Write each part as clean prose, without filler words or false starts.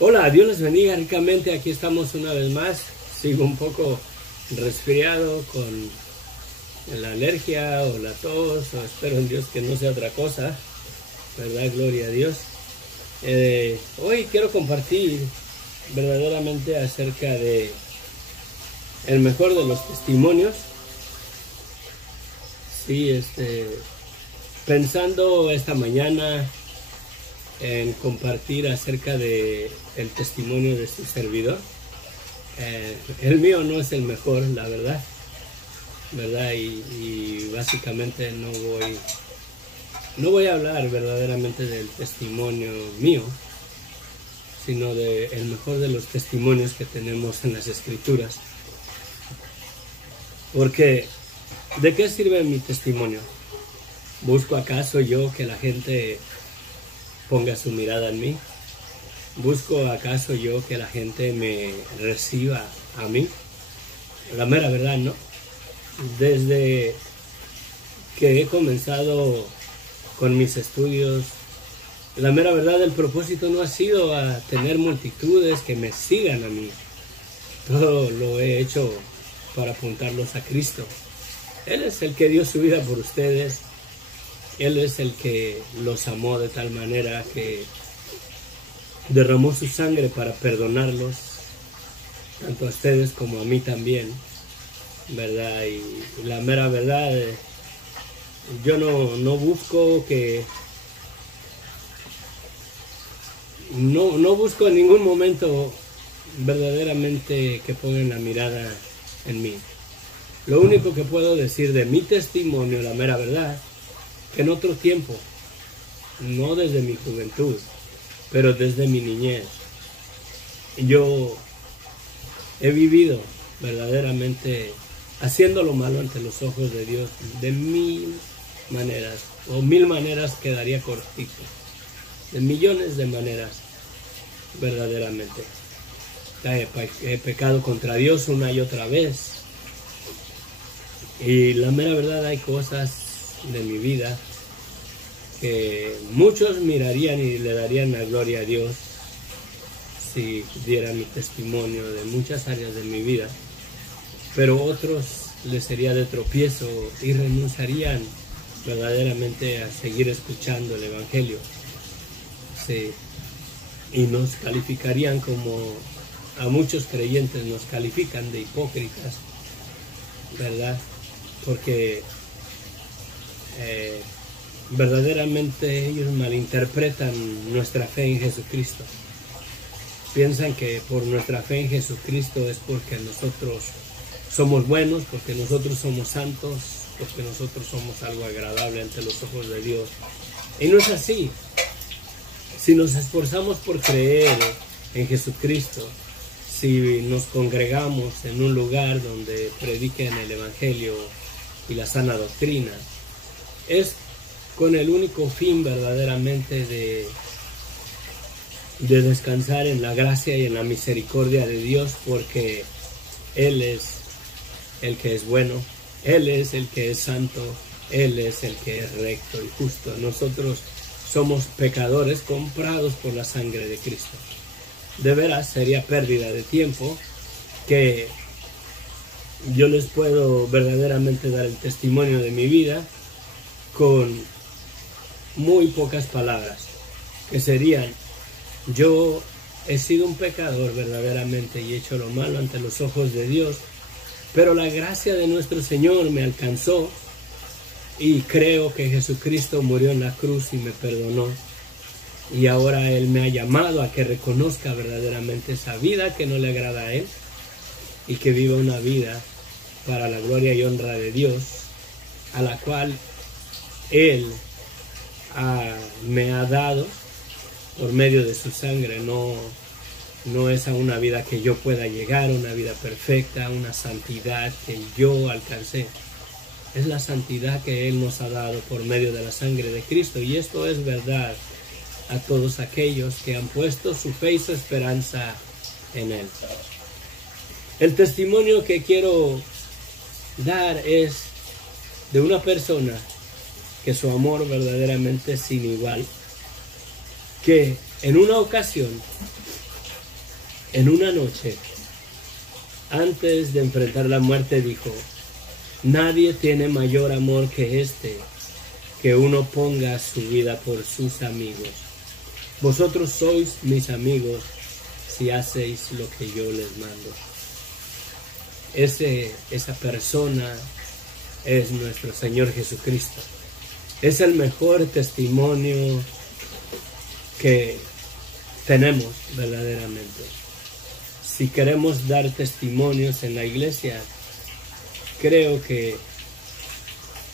Hola, Dios les bendiga ricamente. Aquí estamos una vez más. Sigo un poco resfriado con la alergia o la tos, o espero en Dios que no sea otra cosa, ¿verdad? Gloria a Dios. Hoy quiero compartir verdaderamente acerca de el mejor de los testimonios. Sí, pensando esta mañana en compartir acerca de el testimonio de su servidor. El mío no es el mejor, la verdad, y básicamente no voy a hablar verdaderamente del testimonio mío, sino de el mejor de los testimonios que tenemos en las Escrituras. Porque, ¿de qué sirve mi testimonio? ¿Busco acaso yo que la gente ponga su mirada en mí? ¿Busco acaso yo que la gente me reciba a mí? La mera verdad, ¿no? Desde que he comenzado con mis estudios, la mera verdad, el propósito no ha sido a tener multitudes que me sigan a mí. Todo lo he hecho para apuntarlos a Cristo. Él es el que dio su vida por ustedes. Él es el que los amó de tal manera que derramó su sangre para perdonarlos, tanto a ustedes como a mí también, ¿verdad? Y la mera verdad, yo no busco que... No busco en ningún momento verdaderamente que pongan la mirada en mí. Lo único que puedo decir de mi testimonio, la mera verdad, que en otro tiempo, no desde mi juventud, pero desde mi niñez, yo he vivido verdaderamente haciendo lo malo ante los ojos de Dios de 1000 maneras, o 1000 maneras quedaría cortito, de millones de maneras verdaderamente. He pecado contra Dios una y otra vez, y la mera verdad, hay cosas de mi vida que muchos mirarían y le darían la gloria a Dios si diera mi testimonio de muchas áreas de mi vida, pero otros les sería de tropiezo y renunciarían verdaderamente a seguir escuchando el Evangelio. Sí. Y nos calificarían como a muchos creyentes nos califican de hipócritas, ¿verdad? Porque verdaderamente ellos malinterpretan nuestra fe en Jesucristo. Piensan que por nuestra fe en Jesucristo es porque nosotros somos buenos, porque nosotros somos santos, porque nosotros somos algo agradable ante los ojos de Dios. Y no es así. Si nos esforzamos por creer en Jesucristo, si nos congregamos en un lugar donde prediquen el Evangelio y la sana doctrina, es con el único fin verdaderamente de descansar en la gracia y en la misericordia de Dios, porque Él es el que es bueno, Él es el que es santo, Él es el que es recto y justo. Nosotros somos pecadores comprados por la sangre de Cristo. De veras sería pérdida de tiempo que yo les puedo verdaderamente dar el testimonio de mi vida con muy pocas palabras, que serían: yo he sido un pecador verdaderamente y he hecho lo malo ante los ojos de Dios, pero la gracia de nuestro Señor me alcanzó y creo que Jesucristo murió en la cruz y me perdonó, y ahora Él me ha llamado a que reconozca verdaderamente esa vida que no le agrada a Él y que viva una vida para la gloria y honra de Dios, a la cual Él me ha dado por medio de su sangre. No es a una vida que yo pueda llegar, una vida perfecta, una santidad que yo alcancé. Es la santidad que Él nos ha dado por medio de la sangre de Cristo, y esto es verdad a todos aquellos que han puesto su fe y su esperanza en Él. El testimonio que quiero dar es de una persona que su amor verdaderamente es sin igual, que en una ocasión En una noche, antes de enfrentar la muerte, dijo: nadie tiene mayor amor que este, que uno ponga su vida por sus amigos. Vosotros sois mis amigos si hacéis lo que yo les mando. Esa persona es nuestro Señor Jesucristo. Es el mejor testimonio que tenemos verdaderamente. Si queremos dar testimonios en la iglesia, creo que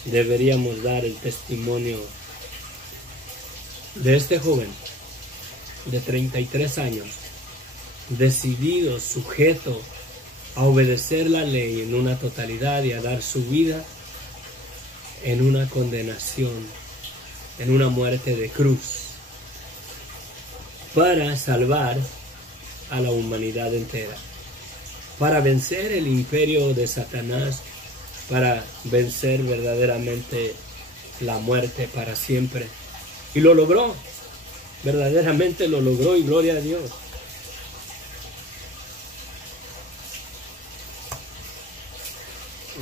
deberíamos dar el testimonio de este joven de 33 años, decidido, sujeto a obedecer la ley en una totalidad y a dar su vida en una condenación, en una muerte de cruz, para salvar a la humanidad entera, para vencer el imperio de Satanás, para vencer verdaderamente la muerte para siempre. Y lo logró, verdaderamente lo logró, y gloria a Dios.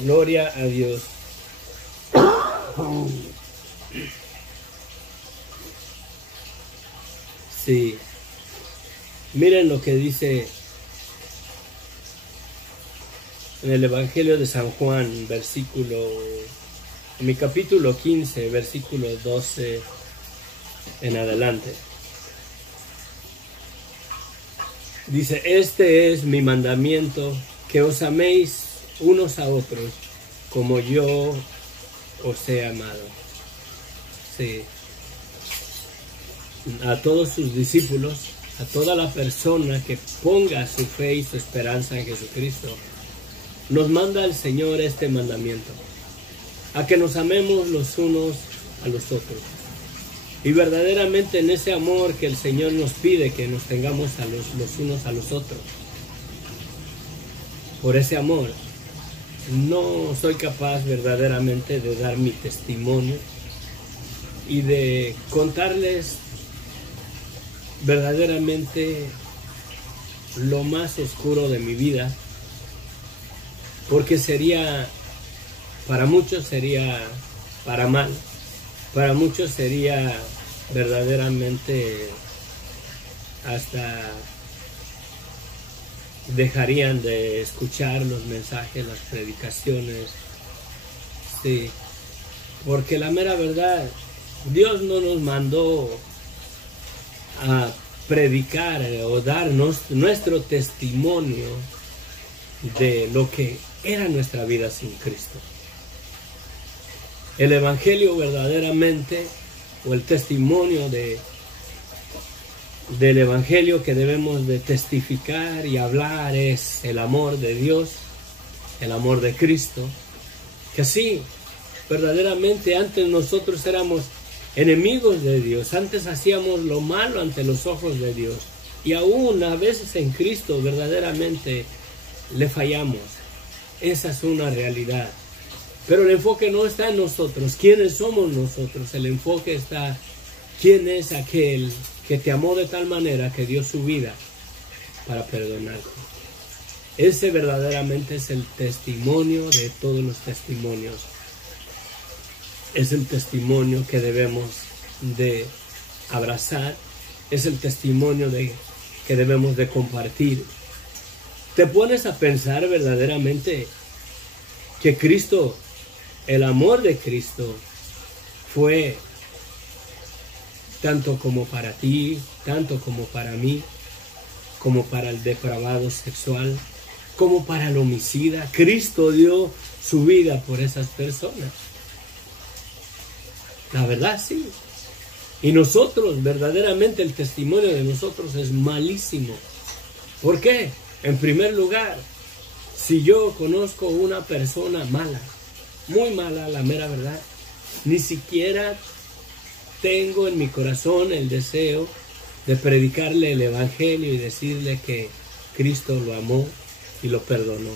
Gloria a Dios. Sí. Miren lo que dice en el Evangelio de San Juan, en mi capítulo 15, versículo 12 en adelante. Dice: este es mi mandamiento, que os améis unos a otros como yo os he amado. Sí. A todos sus discípulos, a toda la persona que ponga su fe y su esperanza en Jesucristo, nos manda el Señor este mandamiento: a que nos amemos los unos a los otros. Y verdaderamente en ese amor que el Señor nos pide que nos tengamos los unos a los otros, por ese amor, no soy capaz verdaderamente de dar mi testimonio y de contarles verdaderamente lo más oscuro de mi vida, porque para muchos sería para mal, para muchos sería verdaderamente hasta dejarían de escuchar los mensajes, las predicaciones. Sí, porque la mera verdad, Dios no nos mandó a predicar o darnos nuestro testimonio de lo que era nuestra vida sin Cristo. El Evangelio verdaderamente, o el testimonio del Evangelio que debemos de testificar y hablar, es el amor de Dios, el amor de Cristo. Que sí, verdaderamente antes nosotros éramos enemigos de Dios, antes hacíamos lo malo ante los ojos de Dios, y aún a veces en Cristo verdaderamente le fallamos. Esa es una realidad. Pero el enfoque no está en nosotros. ¿Quiénes somos nosotros? El enfoque está: ¿quién es aquel que te amó de tal manera que dio su vida para perdonarte? Ese verdaderamente es el testimonio de todos los testimonios. Es el testimonio que debemos de abrazar. Es el testimonio que debemos de compartir. Te pones a pensar verdaderamente que Cristo, el amor de Cristo, fue tanto como para ti, tanto como para mí, como para el depravado sexual, como para el homicida. Cristo dio su vida por esas personas. La verdad, sí. Y nosotros, verdaderamente, el testimonio de nosotros es malísimo. ¿Por qué? En primer lugar, si yo conozco una persona mala, muy mala, la mera verdad, ni siquiera tengo en mi corazón el deseo de predicarle el Evangelio y decirle que Cristo lo amó y lo perdonó.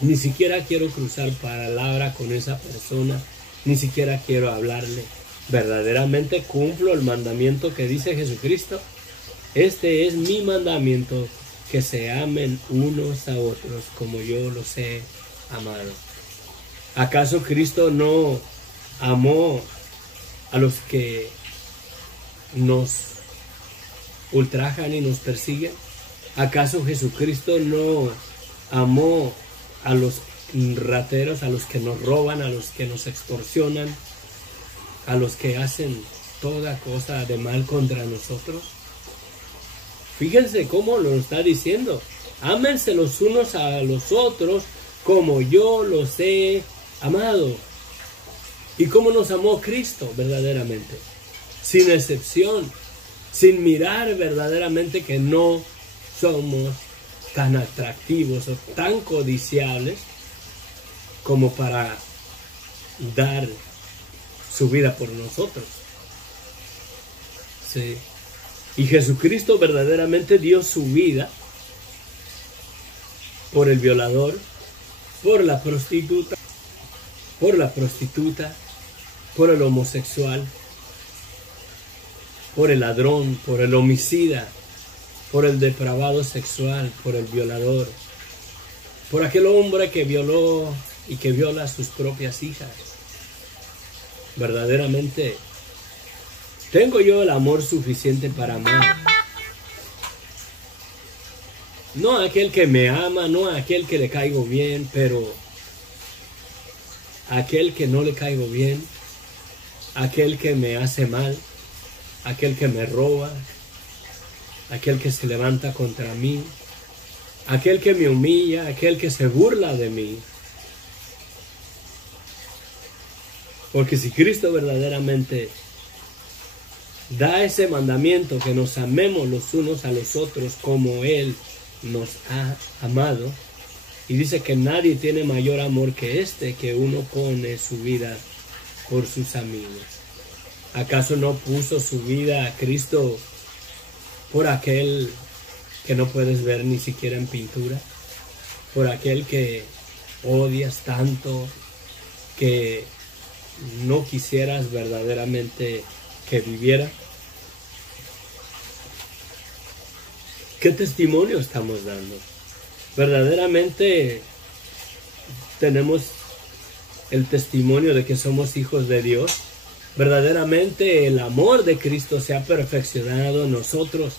Ni siquiera quiero cruzar palabra con esa persona, ni siquiera quiero hablarle. Verdaderamente cumplo el mandamiento que dice Jesucristo. Este es mi mandamiento, que se amen unos a otros como yo los he amado. ¿Acaso Cristo no amó a los que nos ultrajan y nos persiguen? ¿Acaso Jesucristo no amó a los rateros, a los que nos roban, a los que nos extorsionan, a los que hacen toda cosa de mal contra nosotros? Fíjense cómo lo está diciendo. Ámense los unos a los otros como yo los he amado. ¿Y cómo nos amó Cristo verdaderamente? Sin excepción, sin mirar verdaderamente que no somos tan atractivos o tan codiciables como para dar su vida por nosotros. Sí. Y Jesucristo verdaderamente dio su vida por el violador, por la prostituta, por el homosexual, por el ladrón, por el homicida, por el depravado sexual, por el violador, por aquel hombre que violó y que viola a sus propias hijas. Verdaderamente, tengo yo el amor suficiente para amar. No a aquel que me ama, no a aquel que le caigo bien, pero a aquel que no le caigo bien, aquel que me hace mal, aquel que me roba, aquel que se levanta contra mí, aquel que me humilla, aquel que se burla de mí. Porque si Cristo verdaderamente da ese mandamiento que nos amemos los unos a los otros como Él nos ha amado, y dice que nadie tiene mayor amor que este, que uno pone su vida por sus amigos. ¿Acaso no puso su vida a Cristo por aquel que no puedes ver ni siquiera en pintura? Por aquel que odias tanto, que no quisieras verdaderamente que viviera. ¿Qué testimonio estamos dando? Verdaderamente tenemos el testimonio de que somos hijos de Dios. Verdaderamente el amor de Cristo se ha perfeccionado en nosotros,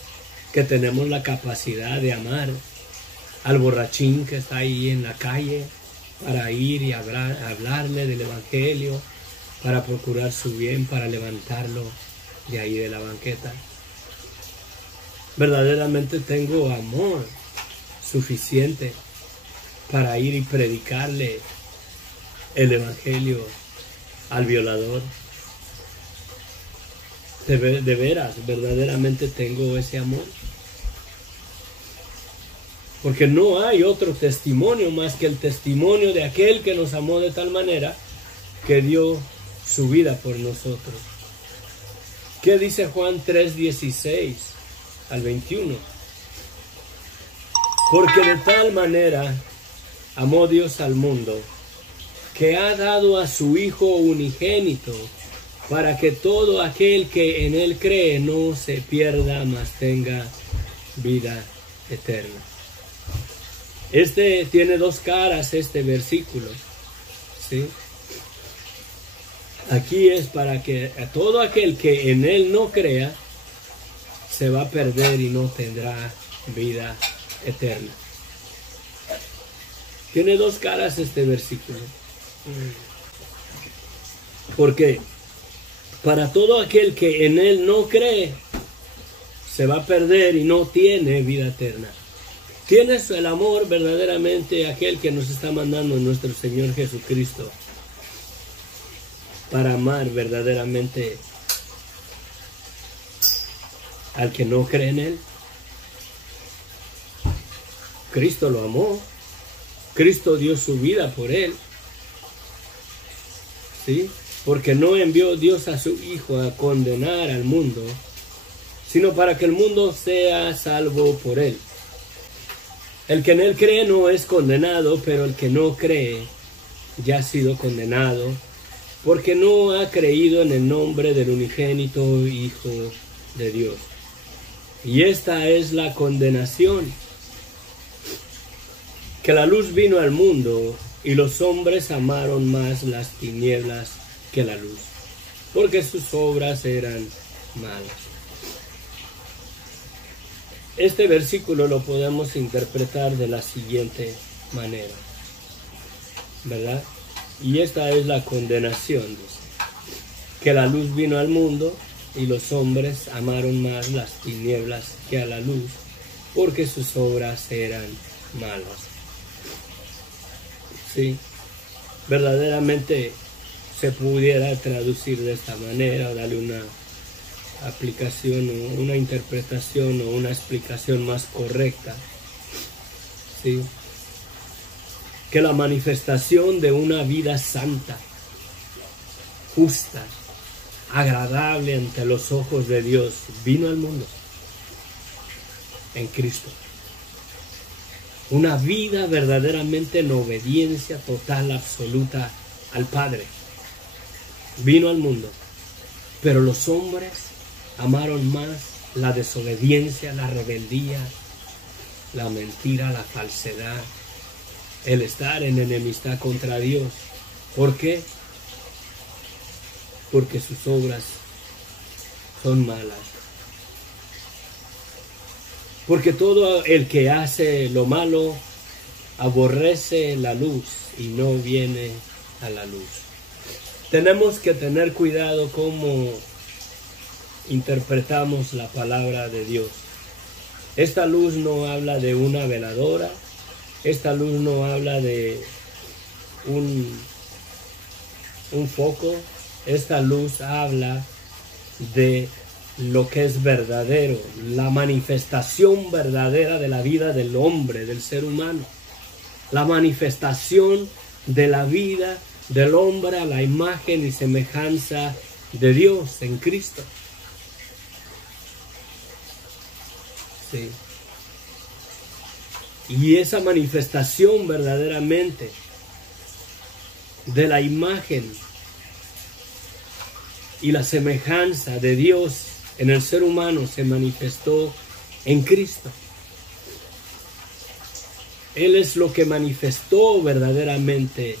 que tenemos la capacidad de amar al borrachín que está ahí en la calle, para ir y hablarle del Evangelio, para procurar su bien, para levantarlo de ahí de la banqueta. Verdaderamente tengo amor suficiente para ir y predicarle el Evangelio al violador. De veras, verdaderamente tengo ese amor. Porque no hay otro testimonio más que el testimonio de aquel que nos amó de tal manera que dio su vida por nosotros. ¿Qué dice Juan 3:16 al 21? Porque de tal manera amó Dios al mundo, que ha dado a su Hijo unigénito, para que todo aquel que en Él cree no se pierda, mas tenga vida eterna. Este tiene dos caras, este versículo, ¿sí? Aquí es para que a todo aquel que en Él no crea, se va a perder y no tendrá vida eterna. Tiene dos caras este versículo. Porque para todo aquel que en Él no cree, se va a perder y no tiene vida eterna. Tienes el amor verdaderamente aquel que nos está mandando nuestro Señor Jesucristo, para amar verdaderamente al que no cree en Él. Cristo lo amó. Cristo dio su vida por Él. ¿Sí? Porque no envió Dios a su Hijo a condenar al mundo, sino para que el mundo sea salvo por Él. El que en Él cree no es condenado, pero el que no cree ya ha sido condenado, porque no ha creído en el nombre del unigénito Hijo de Dios. Y esta es la condenación, que la luz vino al mundo y los hombres amaron más las tinieblas que la luz, porque sus obras eran malas. Este versículo lo podemos interpretar de la siguiente manera, ¿verdad? Y esta es la condenación, dice, que la luz vino al mundo y los hombres amaron más las tinieblas que a la luz, porque sus obras eran malas. Sí, verdaderamente se pudiera traducir de esta manera, o darle una aplicación o una interpretación o una explicación más correcta. Sí, que la manifestación de una vida santa, justa, agradable ante los ojos de Dios vino al mundo en Cristo. Una vida verdaderamente en obediencia total, absoluta al Padre vino al mundo, pero los hombres amaron más la desobediencia, la rebeldía, la mentira, la falsedad, el estar en enemistad contra Dios. ¿Por qué? Porque sus obras son malas. Porque todo el que hace lo malo aborrece la luz y no viene a la luz. Tenemos que tener cuidado cómo interpretamos la palabra de Dios. Esta luz no habla de una veladora, esta luz no habla de un foco, esta luz habla de lo que es verdadero, la manifestación verdadera de la vida del hombre, del ser humano, la manifestación de la vida del hombre a la imagen y semejanza de Dios en Cristo. Sí. Y esa manifestación verdaderamente de la imagen y la semejanza de Dios en el ser humano se manifestó en Cristo. Él es lo que manifestó verdaderamente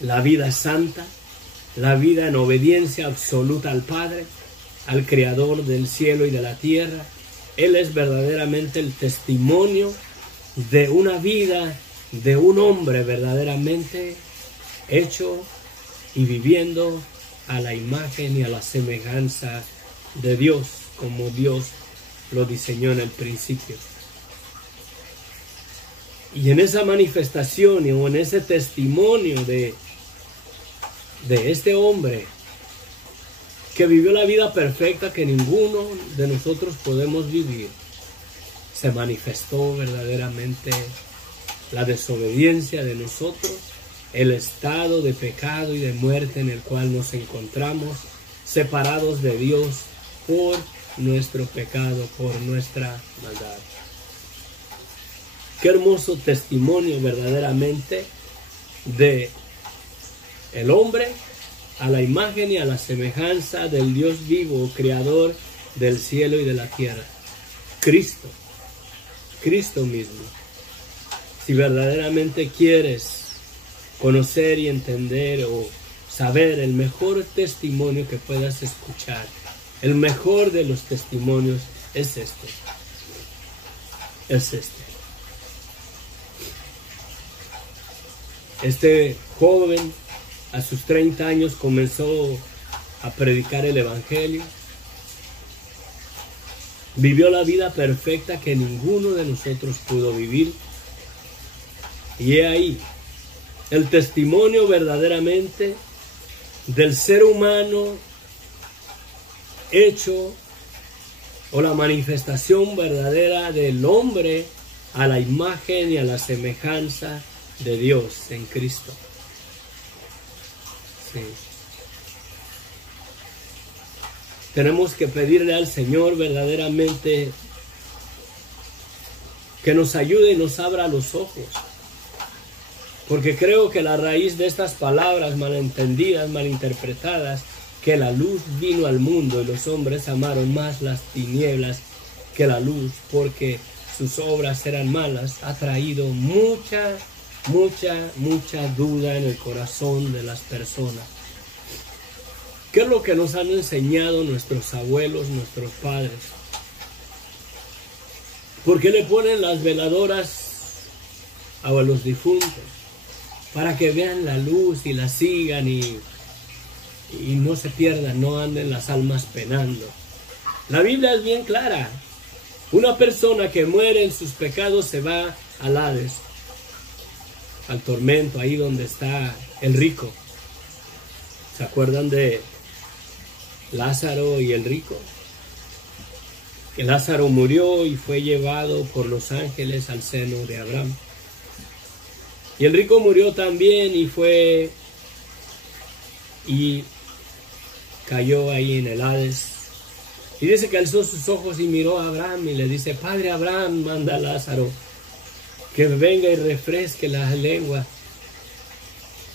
la vida santa, la vida en obediencia absoluta al Padre, al Creador del cielo y de la tierra. Él es verdaderamente el testimonio de una vida, de un hombre verdaderamente hecho y viviendo a la imagen y a la semejanza de Dios, como Dios lo diseñó en el principio. Y en esa manifestación o en ese testimonio de este hombre que vivió la vida perfecta que ninguno de nosotros podemos vivir, se manifestó verdaderamente la desobediencia de nosotros, el estado de pecado y de muerte en el cual nos encontramos, separados de Dios por nuestro pecado, por nuestra maldad. Qué hermoso testimonio verdaderamente de el hombre a la imagen y a la semejanza del Dios vivo, creador del cielo y de la tierra. Cristo, Cristo mismo. Si verdaderamente quieres conocer y entender o saber el mejor testimonio que puedas escuchar, el mejor de los testimonios es este. Es este. Este joven a sus 30 años comenzó a predicar el Evangelio. Vivió la vida perfecta que ninguno de nosotros pudo vivir. Y he ahí el testimonio verdaderamente del ser humano hecho, o la manifestación verdadera del hombre a la imagen y a la semejanza de Dios en Cristo. Sí. Tenemos que pedirle al Señor verdaderamente que nos ayude y nos abra los ojos. Porque creo que la raíz de estas palabras malentendidas, malinterpretadas, que la luz vino al mundo y los hombres amaron más las tinieblas que la luz, porque sus obras eran malas, ha traído mucha duda en el corazón de las personas. ¿Qué es lo que nos han enseñado nuestros abuelos, nuestros padres? ¿Por qué le ponen las veladoras a los difuntos? Para que vean la luz y la sigan y no se pierdan, no anden las almas penando. La Biblia es bien clara. Una persona que muere en sus pecados se va al Hades, al tormento, ahí donde está el rico. ¿Se acuerdan de Lázaro y el rico? Que Lázaro murió y fue llevado por los ángeles al seno de Abraham. Y el rico murió también y cayó ahí en el Hades. Y dice que alzó sus ojos y miró a Abraham y le dice: Padre Abraham, manda a Lázaro que venga y refresque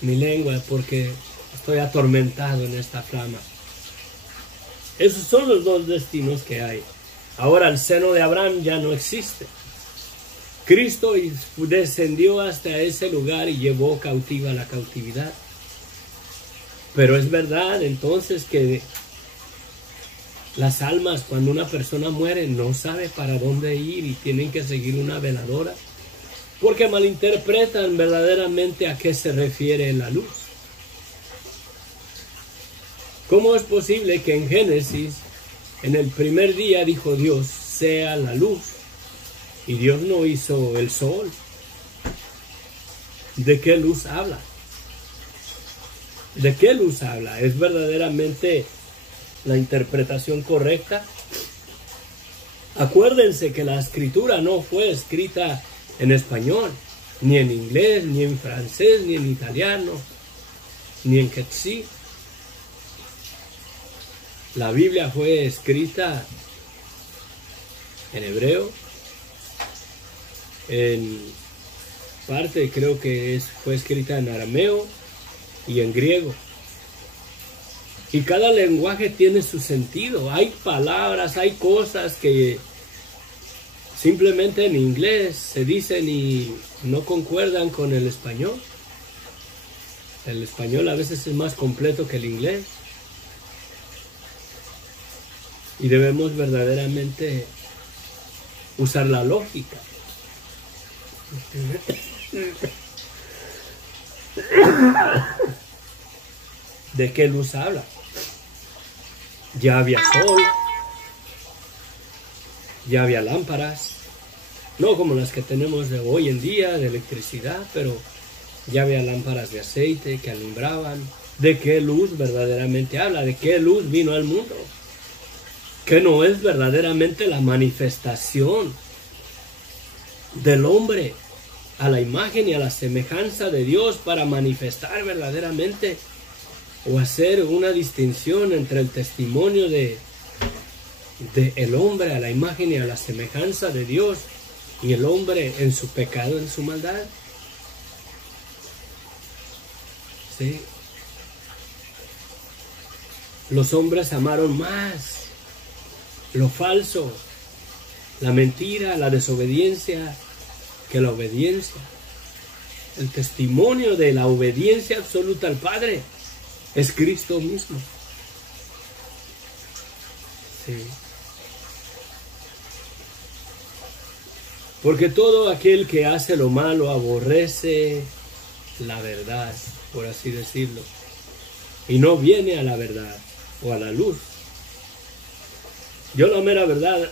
mi lengua, porque estoy atormentado en esta flama. Esos son los dos destinos que hay. Ahora el seno de Abraham ya no existe. Cristo descendió hasta ese lugar y llevó cautiva la cautividad. Pero es verdad entonces que las almas, cuando una persona muere, no sabe para dónde ir y tienen que seguir una veladora, porque malinterpretan verdaderamente a qué se refiere la luz. ¿Cómo es posible que en Génesis, en el primer día dijo Dios, sea la luz? Y Dios no hizo el sol. ¿De qué luz habla? ¿De qué luz habla? ¿Es verdaderamente la interpretación correcta? Acuérdense que la escritura no fue escrita en español, ni en inglés, ni en francés, ni en italiano, ni en quetzí. La Biblia fue escrita en hebreo, en parte creo que fue escrita en arameo y en griego. Y cada lenguaje tiene su sentido. Hay palabras, hay cosas que simplemente en inglés se dicen y no concuerdan con el español. El español a veces es más completo que el inglés. Y debemos verdaderamente usar la lógica. ¿De qué luz habla? Ya había sol, ya había lámparas, no como las que tenemos de hoy en día, de electricidad, pero ya había lámparas de aceite que alumbraban. ¿De qué luz verdaderamente habla? ¿De qué luz vino al mundo? Que no es verdaderamente la manifestación del hombre a la imagen y a la semejanza de Dios para manifestar verdaderamente o hacer una distinción entre el testimonio de el hombre a la imagen y a la semejanza de Dios y el hombre en su pecado, en su maldad. ¿Sí? Los hombres amaron más lo falso, la mentira, la desobediencia, que la obediencia. El testimonio de la obediencia absoluta al Padre es Cristo mismo. Sí. Porque todo aquel que hace lo malo aborrece la verdad, por así decirlo, y no viene a la verdad o a la luz. Yo la mera verdad,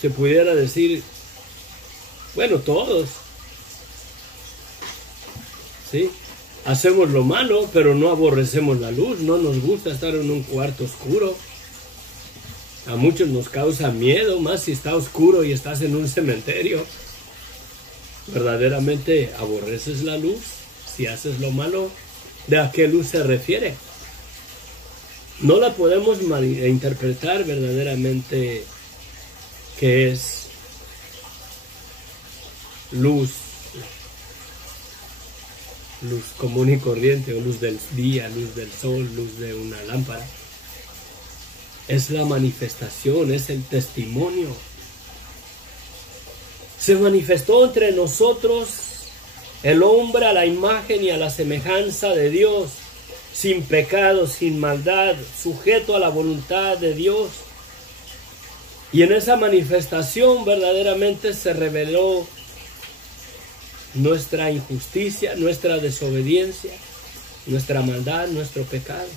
se pudiera decir, bueno, todos, ¿sí? Hacemos lo malo, pero no aborrecemos la luz, no nos gusta estar en un cuarto oscuro. A muchos nos causa miedo, más si está oscuro y estás en un cementerio. ¿Verdaderamente aborreces la luz si haces lo malo? ¿De a qué luz se refiere? No la podemos malinterpretar verdaderamente que es luz común y corriente, o luz del día, luz del sol, luz de una lámpara. es la manifestación, es el testimonio. Se manifestó entre nosotros el hombre a la imagen y a la semejanza de Dios, sin pecado, sin maldad, sujeto a la voluntad de Dios. Y en esa manifestación verdaderamente se reveló nuestra injusticia, nuestra desobediencia, nuestra maldad, nuestro pecado.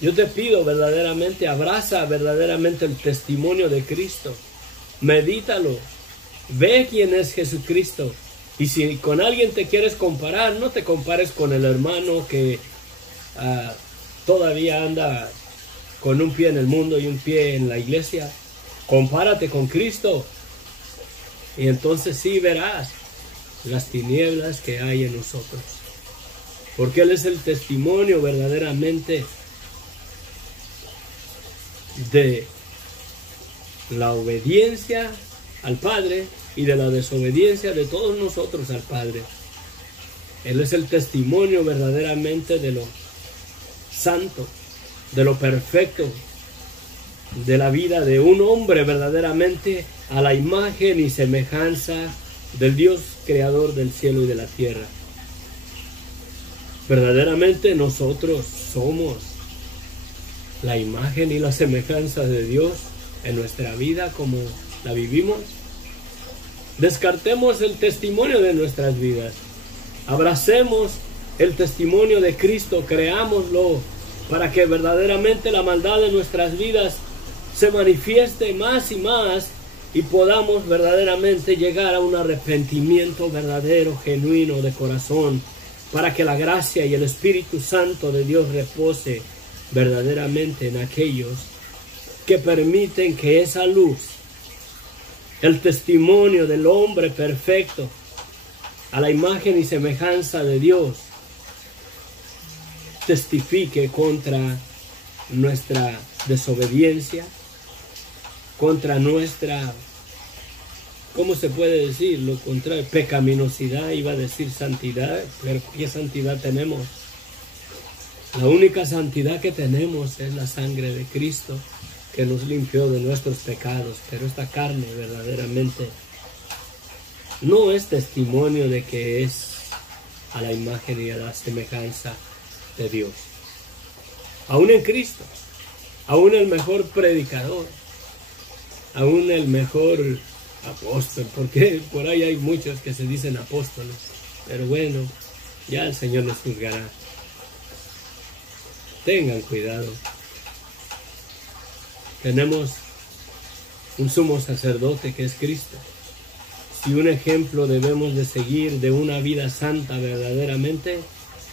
Yo te pido verdaderamente, abraza verdaderamente el testimonio de Cristo. Medítalo. Ve quién es Jesucristo. Y si con alguien te quieres comparar, no te compares con el hermano que todavía anda con un pie en el mundo y un pie en la iglesia. Compárate con Cristo. Y entonces sí verás las tinieblas que hay en nosotros. Porque Él es el testimonio verdaderamente de la obediencia al Padre y de la desobediencia de todos nosotros al Padre. Él es el testimonio verdaderamente de lo santo, de lo perfecto, de la vida de un hombre verdaderamente a la imagen y semejanza del Dios creador del cielo y de la tierra. Verdaderamente nosotros somos la imagen y la semejanza de Dios en nuestra vida como la vivimos. Descartemos el testimonio de nuestras vidas. Abracemos el testimonio de Cristo, creámoslo para que verdaderamente la maldad de nuestras vidas se manifieste más y más y podamos verdaderamente llegar a un arrepentimiento verdadero, genuino, de corazón, para que la gracia y el Espíritu Santo de Dios repose verdaderamente en aquellos que permiten que esa luz, el testimonio del hombre perfecto, a la imagen y semejanza de Dios, testifique contra nuestra desobediencia, contra nuestra, ¿cómo se puede decir? Lo contrario, pecaminosidad, iba a decir santidad, pero ¿qué santidad tenemos? La única santidad que tenemos es la sangre de Cristo, que nos limpió de nuestros pecados, pero esta carne verdaderamente no es testimonio de que es a la imagen y a la semejanza de Dios. Aún en Cristo, aún el mejor predicador, aún el mejor apóstol, porque por ahí hay muchos que se dicen apóstoles, pero bueno, ya el Señor nos juzgará. Tengan cuidado. Tenemos un sumo sacerdote que es Cristo. Si un ejemplo debemos de seguir de una vida santa verdaderamente,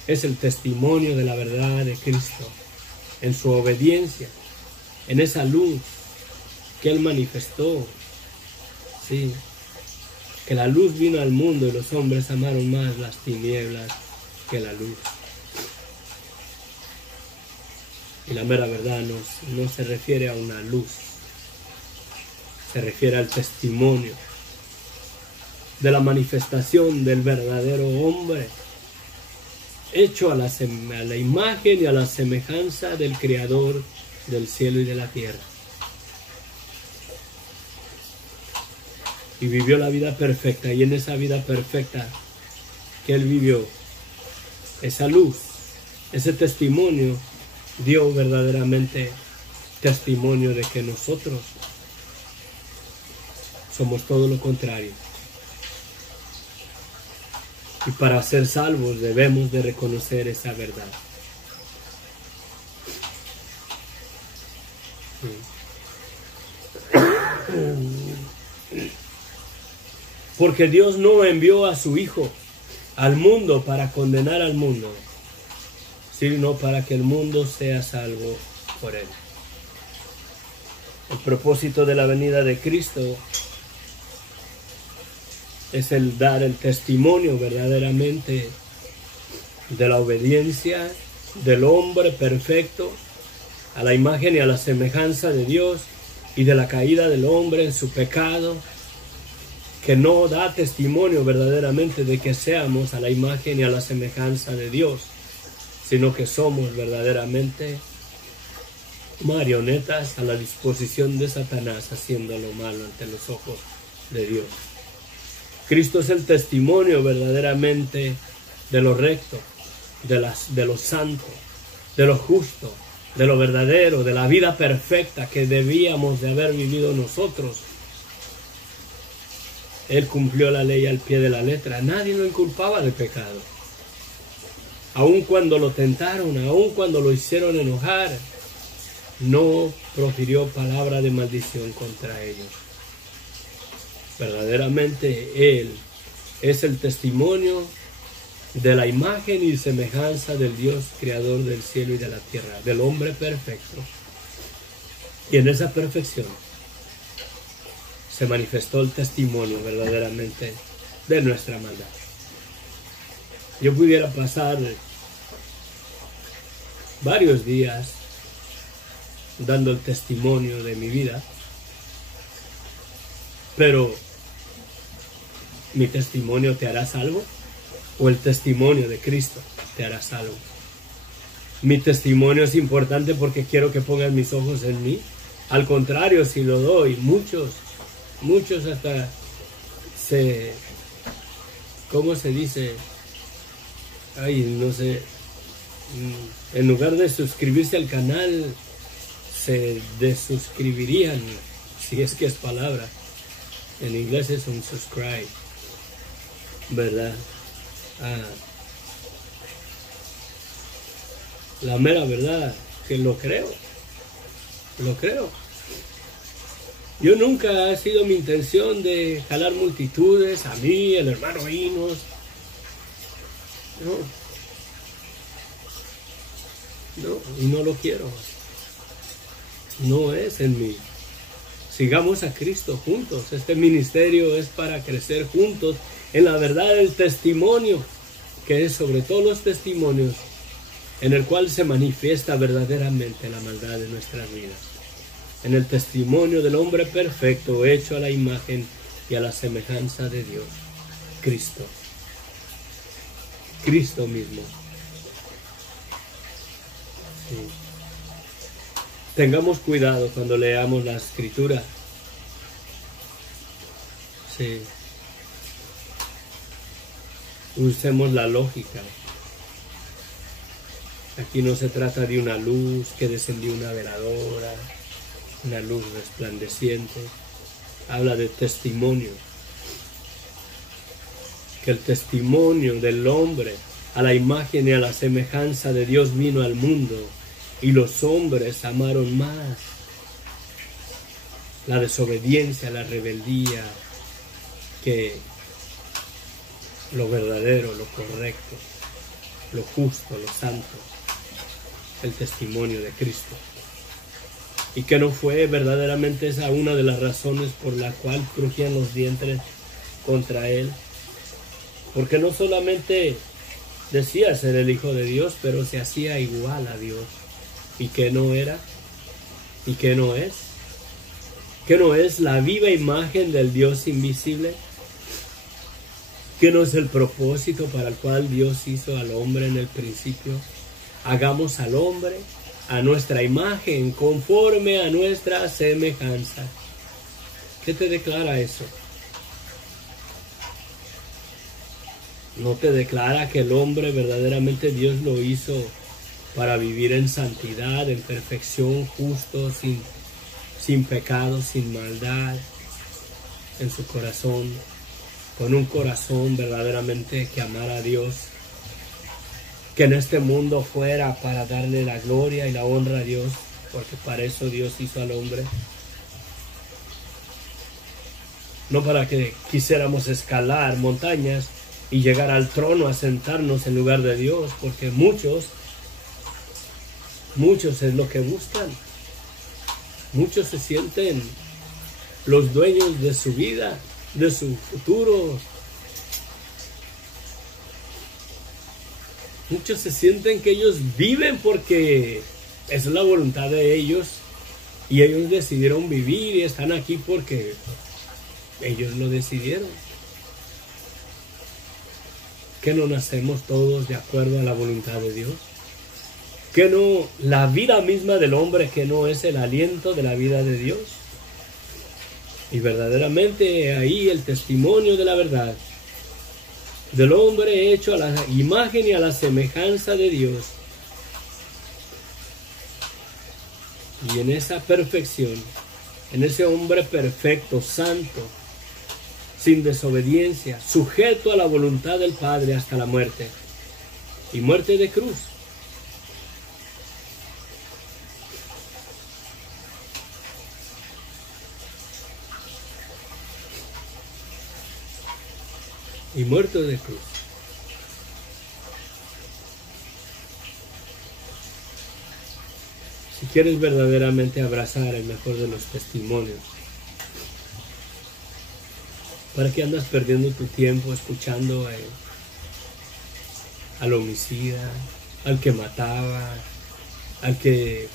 es el testimonio de la verdad de Cristo, en su obediencia, en esa luz que Él manifestó. Sí, que la luz vino al mundo y los hombres amaron más las tinieblas que la luz. Y la mera verdad no se refiere a una luz, se refiere al testimonio de la manifestación del verdadero hombre, hecho a la imagen y a la semejanza del Creador del cielo y de la tierra. Y vivió la vida perfecta, y en esa vida perfecta que Él vivió, esa luz, ese testimonio, dio verdaderamente testimonio de que nosotros somos todo lo contrario. Y para ser salvos debemos de reconocer esa verdad. Porque Dios no envió a su Hijo al mundo para condenar al mundo, sino para que el mundo sea salvo por Él. El propósito de la venida de Cristo es el dar el testimonio verdaderamente de la obediencia del hombre perfecto a la imagen y a la semejanza de Dios, y de la caída del hombre en su pecado, que no da testimonio verdaderamente de que seamos a la imagen y a la semejanza de Dios, sino que somos verdaderamente marionetas a la disposición de Satanás, haciendo lo malo ante los ojos de Dios. Cristo es el testimonio verdaderamente de lo recto, de lo santo, de lo justo, de lo verdadero, de la vida perfecta que debíamos de haber vivido nosotros. Él cumplió la ley al pie de la letra. Nadie lo inculpaba de pecado. Aun cuando lo tentaron, aun cuando lo hicieron enojar, no profirió palabra de maldición contra ellos. Verdaderamente Él es el testimonio de la imagen y semejanza del Dios creador del cielo y de la tierra, del hombre perfecto. Y en esa perfección se manifestó el testimonio verdaderamente de nuestra maldad. Yo pudiera pasar varios días dando el testimonio de mi vida, pero ¿mi testimonio te hará salvo? ¿O el testimonio de Cristo te hará salvo? Mi testimonio es importante porque quiero que pongan mis ojos en mí. Al contrario, si lo doy, muchos hasta ¿cómo se dice? Ay, no sé. En lugar de suscribirse al canal, se desuscribirían, si es que es palabra. En inglés es un subscribe, ¿verdad? La mera verdad, que lo creo. Yo nunca ha sido mi intención de jalar multitudes, a mí, el hermano Inos. No, y no lo quiero. No es en mí. Sigamos a Cristo juntos. Este ministerio es para crecer juntos en la verdad del testimonio, que es sobre todos los testimonios, en el cual se manifiesta verdaderamente la maldad de nuestras vidas. En el testimonio del hombre perfecto, hecho a la imagen y a la semejanza de Dios, Cristo. Cristo mismo. Sí. Tengamos cuidado cuando leamos la Escritura. Sí. Usemos la lógica. Aquí no se trata de una luz que descendió una veladora, una luz resplandeciente. Habla de testimonio. Que el testimonio del hombre a la imagen y a la semejanza de Dios vino al mundo, y los hombres amaron más la desobediencia, la rebeldía, que lo verdadero, lo correcto, lo justo, lo santo, el testimonio de Cristo. Y que no fue verdaderamente esa una de las razones por la cual crujían los dientes contra él, porque no solamente decía ser el Hijo de Dios, pero se hacía igual a Dios. ¿Y qué no era? ¿Y qué no es? ¿Qué no es la viva imagen del Dios invisible? ¿Qué no es el propósito para el cual Dios hizo al hombre en el principio? Hagamos al hombre a nuestra imagen, conforme a nuestra semejanza. ¿Qué te declara eso? ¿No te declara que el hombre verdaderamente Dios lo hizo para vivir en santidad, en perfección, justo, sin pecado, sin maldad, en su corazón, con un corazón verdaderamente que amara a Dios, que en este mundo fuera para darle la gloria y la honra a Dios, porque para eso Dios hizo al hombre? No para que quisiéramos escalar montañas y llegar al trono a sentarnos en lugar de Dios, porque muchos es lo que buscan. Muchos se sienten los dueños de su vida, de su futuro. Muchos se sienten que ellos viven porque es la voluntad de ellos y ellos decidieron vivir y están aquí porque ellos lo decidieron. ¿Que no nacemos todos de acuerdo a la voluntad de Dios? que no la vida misma del hombre, que no es el aliento de la vida de Dios. Y verdaderamente ahí el testimonio de la verdad del hombre hecho a la imagen y a la semejanza de Dios. Y en esa perfección, en ese hombre perfecto, santo, sin desobediencia, sujeto a la voluntad del Padre hasta la muerte, y muerte de cruz. Y muerto de cruz. Si quieres verdaderamente abrazar el mejor de los testimonios, ¿para qué andas perdiendo tu tiempo escuchando al homicida, al que mataba, al que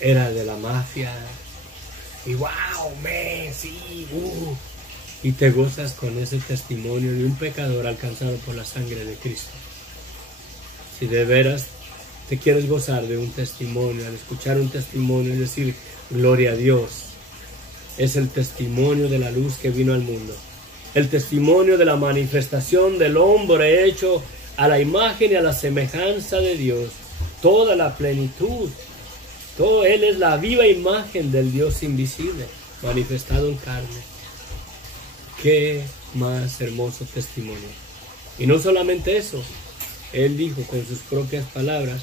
era de la mafia? Y wow, sí, y te gozas con ese testimonio de un pecador alcanzado por la sangre de Cristo. Si de veras te quieres gozar de un testimonio, al escuchar un testimonio y decir gloria a Dios, es el testimonio de la luz que vino al mundo, el testimonio de la manifestación del hombre hecho a la imagen y a la semejanza de Dios, toda la plenitud, todo Él es la viva imagen del Dios invisible, manifestado en carne. Qué más hermoso testimonio. Y no solamente eso, Él dijo con sus propias palabras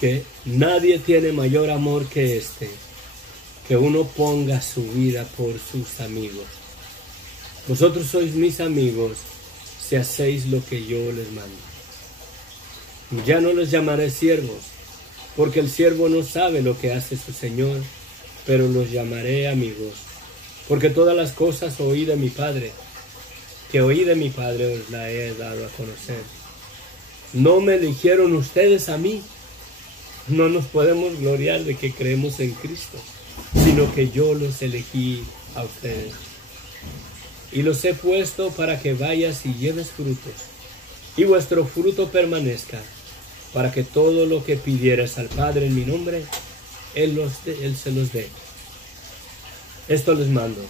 que nadie tiene mayor amor que este, que uno ponga su vida por sus amigos. Vosotros sois mis amigos si hacéis lo que yo les mando. Ya no les llamaré siervos, porque el siervo no sabe lo que hace su Señor, pero los llamaré amigos. Porque todas las cosas oí de mi Padre, que oí de mi Padre os la he dado a conocer. No me eligieron ustedes a mí. No nos podemos gloriar de que creemos en Cristo, sino que yo los elegí a ustedes. Y los he puesto para que vayas y lleves frutos, y vuestro fruto permanezca, para que todo lo que pidieras al Padre en mi nombre, Él se los dé. Esto les mando,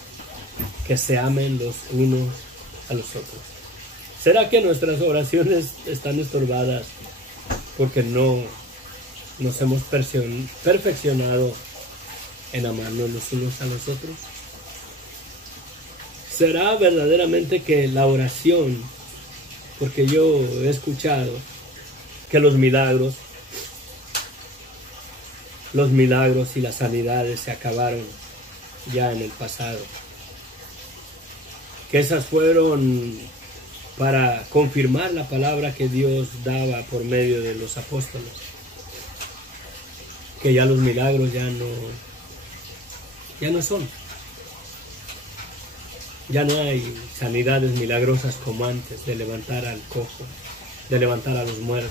que se amen los unos a los otros. ¿Será que nuestras oraciones están estorbadas porque no nos hemos perfeccionado en amarnos los unos a los otros? ¿Será verdaderamente que la oración, porque yo he escuchado que los milagros y las sanidades se acabaron ya en el pasado, que esas fueron para confirmar la palabra que Dios daba por medio de los apóstoles, que ya los milagros ya no son, ya no hay sanidades milagrosas como antes, de levantar al cojo, de levantar a los muertos.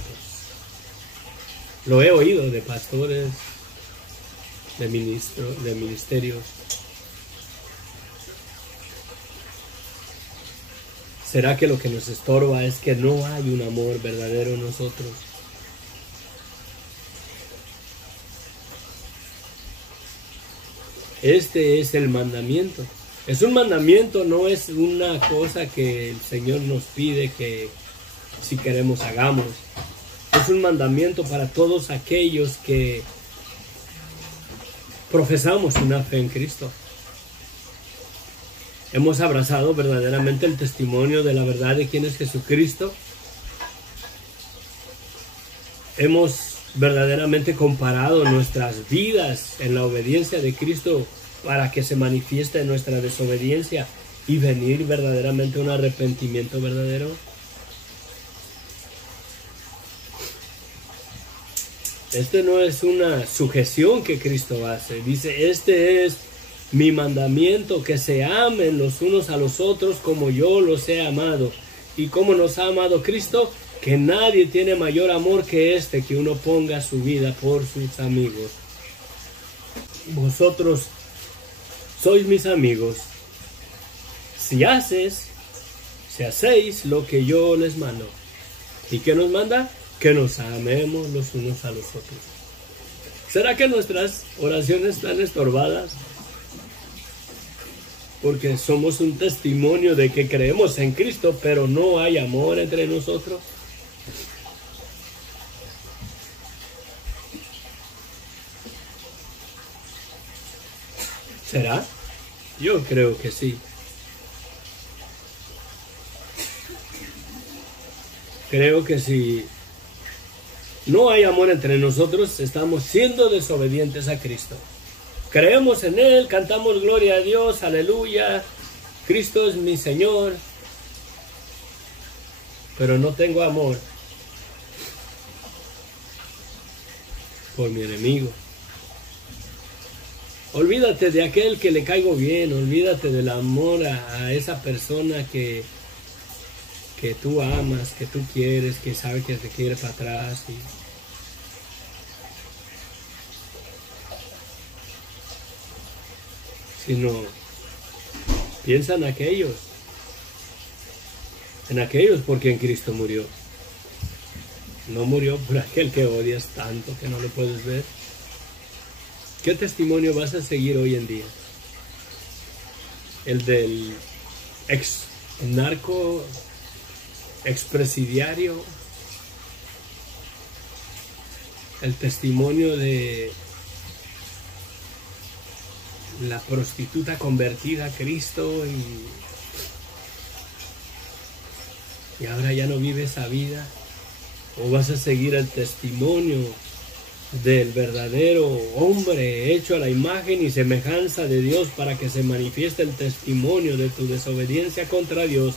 Lo he oído de pastores, de ministerios. ¿Será que lo que nos estorba es que no hay un amor verdadero en nosotros? Este es el mandamiento. Es un mandamiento, no es una cosa que el Señor nos pide que si queremos hagamos. Es un mandamiento para todos aquellos que profesamos una fe en Cristo. Hemos abrazado verdaderamente el testimonio de la verdad de quién es Jesucristo. Hemos verdaderamente comparado nuestras vidas en la obediencia de Cristo para que se manifieste nuestra desobediencia y venir verdaderamente a un arrepentimiento verdadero. Este no es una sujeción que Cristo hace. Dice, este es mi mandamiento, que se amen los unos a los otros como yo los he amado. ¿Y cómo nos ha amado Cristo? Que nadie tiene mayor amor que este, que uno ponga su vida por sus amigos. Vosotros sois mis amigos si hacéis lo que yo les mando. ¿Y qué nos manda? que nos amemos los unos a los otros. ¿Será que nuestras oraciones están estorbadas? Porque somos un testimonio de que creemos en Cristo, pero no hay amor entre nosotros. ¿Será? Yo creo que sí. Creo que si no hay amor entre nosotros, estamos siendo desobedientes a Cristo. Creemos en Él, cantamos gloria a Dios, aleluya, Cristo es mi Señor, pero no tengo amor por mi enemigo. Olvídate de aquel que le caigo bien, olvídate del amor a esa persona que tú amas, que tú quieres, que sabe que te quiere para atrás. Sino piensa en aquellos porque en Cristo murió. No murió por aquel que odias tanto que no lo puedes ver. ¿Qué testimonio vas a seguir hoy en día? ¿El del ex narco, expresidiario? ¿El testimonio de la prostituta convertida a Cristo y ahora ya no vive esa vida? ¿O vas a seguir el testimonio del verdadero hombre hecho a la imagen y semejanza de Dios, para que se manifieste el testimonio de tu desobediencia contra Dios,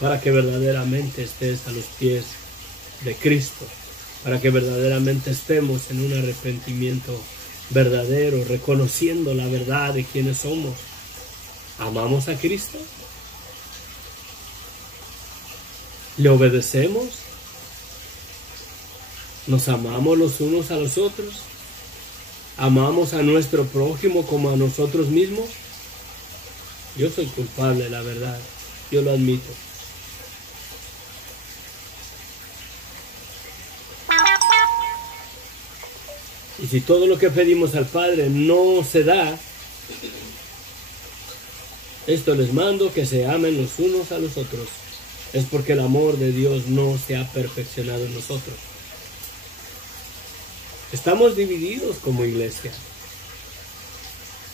para que verdaderamente estés a los pies de Cristo, para que verdaderamente estemos en un arrepentimiento verdadero, reconociendo la verdad de quienes somos? ¿Amamos a Cristo? ¿Le obedecemos? ¿Nos amamos los unos a los otros? ¿Amamos a nuestro prójimo como a nosotros mismos? Yo soy culpable, la verdad. Yo lo admito. Y si todo lo que pedimos al Padre no se da, esto les mando, que se amen los unos a los otros. Es porque el amor de Dios no se ha perfeccionado en nosotros. Estamos divididos como iglesia.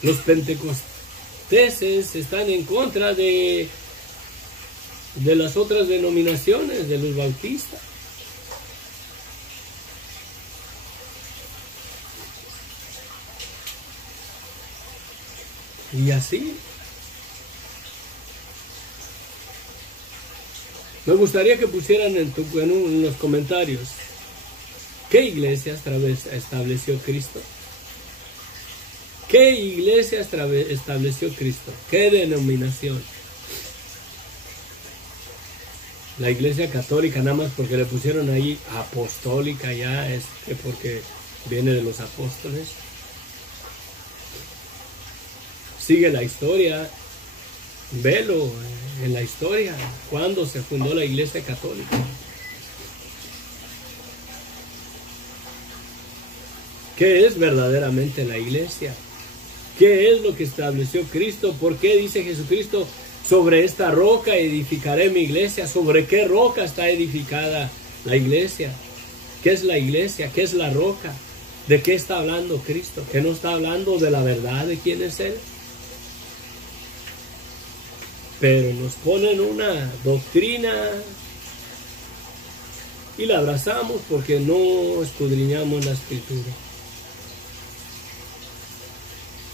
Los pentecosteses están en contra de las otras denominaciones, de los bautistas. Y así. Me gustaría que pusieran en los comentarios, ¿qué iglesia estableció Cristo? ¿Qué iglesia estableció Cristo? ¿Qué denominación? La iglesia católica, nada más porque le pusieron ahí apostólica, ya es que porque viene de los apóstoles. Sigue la historia, velo en la historia, cuando se fundó la iglesia católica. ¿Qué es verdaderamente la iglesia? ¿Qué es lo que estableció Cristo? ¿Por qué dice Jesucristo, sobre esta roca edificaré mi iglesia? ¿Sobre qué roca está edificada la iglesia? ¿Qué es la iglesia? ¿Qué es la roca? ¿De qué está hablando Cristo? ¿Que no está hablando de la verdad de quién es Él? Pero nos ponen una doctrina y la abrazamos porque no escudriñamos la escritura.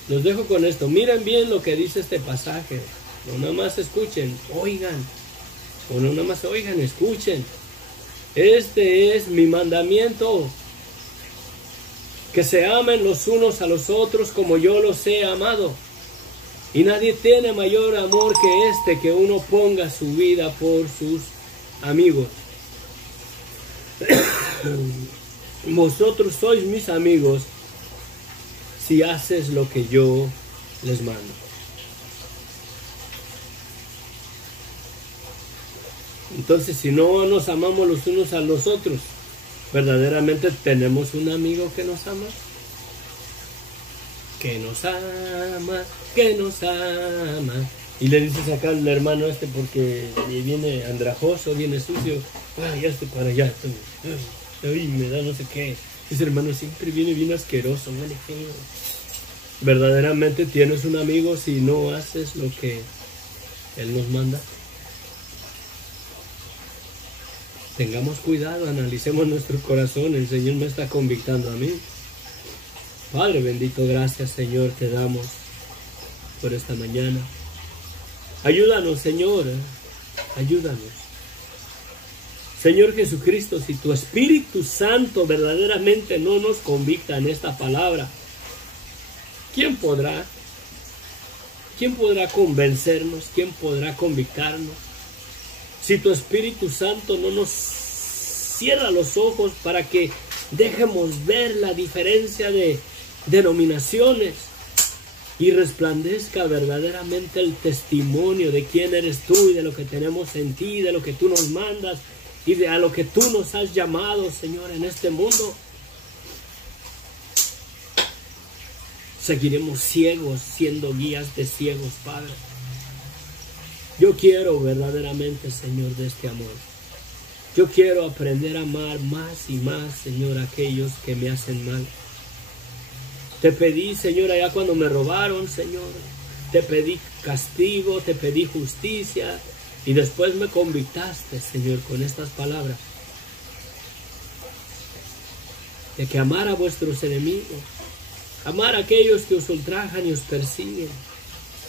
Los dejo con esto. Miren bien lo que dice este pasaje. No nada más escuchen, oigan. O no nada más oigan, escuchen. Este es mi mandamiento: que se amen los unos a los otros como yo los he amado. Y nadie tiene mayor amor que este, que uno ponga su vida por sus amigos. Vosotros sois mis amigos si haces lo que yo les mando. Entonces, si no nos amamos los unos a los otros, ¿Verdaderamente tenemos un amigo que nos ama? Que nos ama, que nos ama. Y le dices acá al hermano porque viene andrajoso, viene sucio. Ay, para allá. Ay, me da no sé qué. Ese hermano siempre viene bien asqueroso, huele feo. ¿Verdaderamente tienes un amigo si no haces lo que Él nos manda? Tengamos cuidado, analicemos nuestro corazón. El Señor me está convictando a mí. Padre bendito, gracias Señor, te damos por esta mañana. Ayúdanos, Señor, ayúdanos. Señor Jesucristo, si tu Espíritu Santo verdaderamente no nos convicta en esta palabra, ¿quién podrá? ¿Quién podrá convencernos? ¿Quién podrá convictarnos? Si tu Espíritu Santo no nos cierra los ojos para que dejemos ver la diferencia de denominaciones y resplandezca verdaderamente el testimonio de quién eres tú y de lo que tenemos en ti, de lo que tú nos mandas y de a lo que tú nos has llamado, Señor, en este mundo. Seguiremos ciegos, siendo guías de ciegos, Padre. Yo quiero verdaderamente, Señor, de este amor. Yo quiero aprender a amar más y más, Señor, a aquellos que me hacen mal. Te pedí, Señor, allá cuando me robaron, Señor. Te pedí castigo, te pedí justicia. Y después me convictaste, Señor, con estas palabras. De que amar a vuestros enemigos. Amar a aquellos que os ultrajan y os persiguen.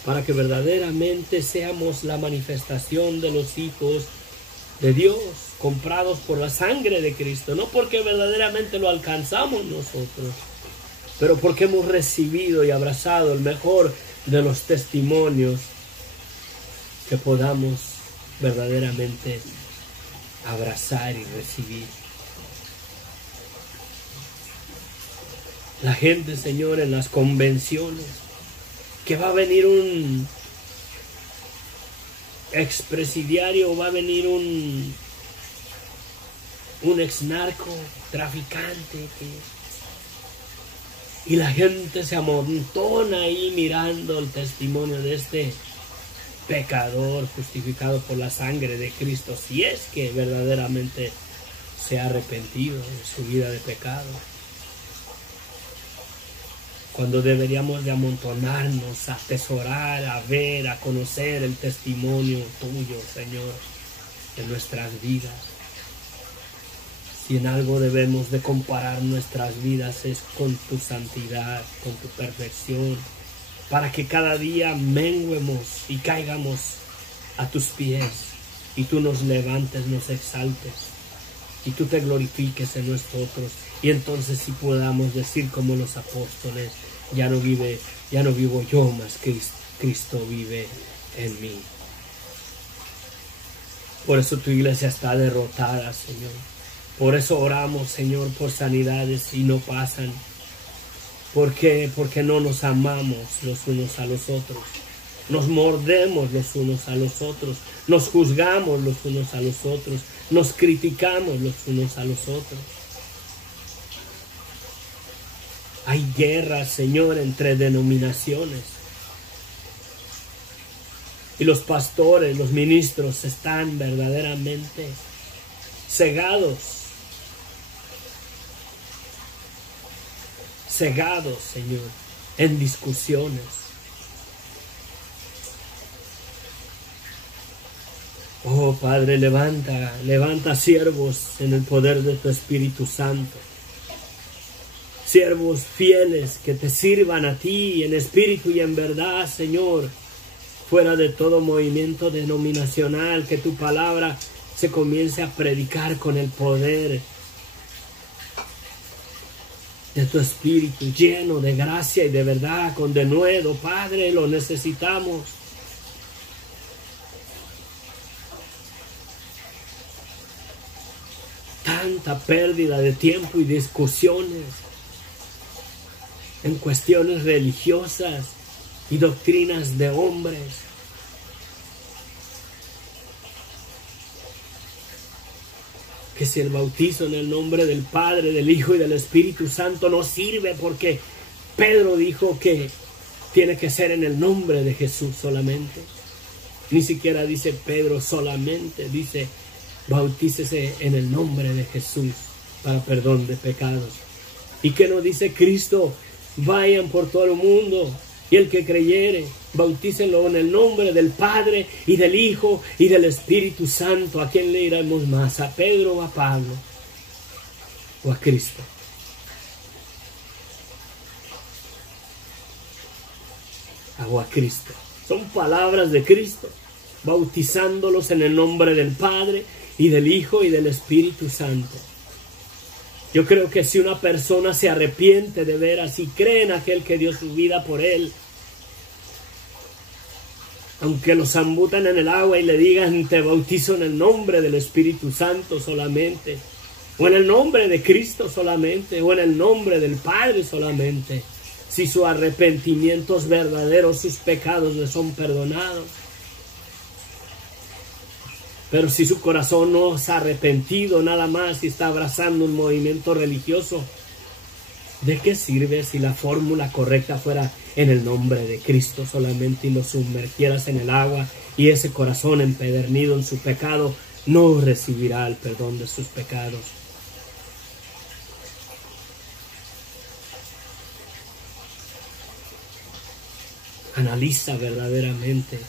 Para que verdaderamente seamos la manifestación de los hijos de Dios. Comprados por la sangre de Cristo. No porque verdaderamente lo alcanzamos nosotros, pero porque hemos recibido y abrazado el mejor de los testimonios que podamos verdaderamente abrazar y recibir. La gente, Señor, en las convenciones, que va a venir un expresidiario, va a venir un ex narco traficante y la gente se amontona ahí mirando el testimonio de este pecador justificado por la sangre de Cristo, si es que verdaderamente se ha arrepentido de su vida de pecado. Cuando deberíamos de amontonarnos, a atesorar, a ver, a conocer el testimonio tuyo, Señor, en nuestras vidas. Si en algo debemos de comparar nuestras vidas es con tu santidad, con tu perfección, para que cada día menguemos y caigamos a tus pies y tú nos levantes, nos exaltes y tú te glorifiques en nosotros. Y entonces sí podamos decir como los apóstoles, ya no vivo yo, mas Cristo vive en mí. Por eso tu iglesia está derrotada, Señor. Por eso oramos, Señor, por sanidades y no pasan. ¿Por qué? Porque no nos amamos los unos a los otros. Nos mordemos los unos a los otros. Nos juzgamos los unos a los otros. Nos criticamos los unos a los otros. Hay guerras, Señor, entre denominaciones. Y los pastores, los ministros están verdaderamente cegados, Señor, en discusiones. Oh, Padre, levanta siervos en el poder de tu Espíritu Santo. Siervos fieles que te sirvan a ti en espíritu y en verdad, Señor. Fuera de todo movimiento denominacional, que tu palabra se comience a predicar con el poder de tu Espíritu, lleno de gracia y de verdad, con denuedo. Padre, lo necesitamos. Tanta pérdida de tiempo y discusiones en cuestiones religiosas y doctrinas de hombres. que si el bautizo en el nombre del Padre, del Hijo y del Espíritu Santo no sirve, porque Pedro dijo que tiene que ser en el nombre de Jesús solamente. Ni siquiera dice Pedro solamente, dice bautícese en el nombre de Jesús para perdón de pecados. ¿Y qué nos dice Cristo? Vayan por todo el mundo y el que creyere, bautícenlo en el nombre del Padre y del Hijo y del Espíritu Santo. ¿A quién le iremos más? ¿A Pedro o a Pablo? ¿O a Cristo? O a Cristo. Son palabras de Cristo, bautizándolos en el nombre del Padre y del Hijo y del Espíritu Santo. Yo creo que si una persona se arrepiente de veras y cree en aquel que dio su vida por él, aunque lo zambutan en el agua y le digan te bautizo en el nombre del Espíritu Santo solamente, o en el nombre de Cristo solamente, o en el nombre del Padre solamente, si su arrepentimiento es verdadero, sus pecados le son perdonados. Pero si su corazón no se ha arrepentido nada más y está abrazando un movimiento religioso, ¿de qué sirve si la fórmula correcta fuera en el nombre de Cristo solamente y lo sumergieras en el agua y ese corazón empedernido en su pecado no recibirá el perdón de sus pecados? Analiza verdaderamente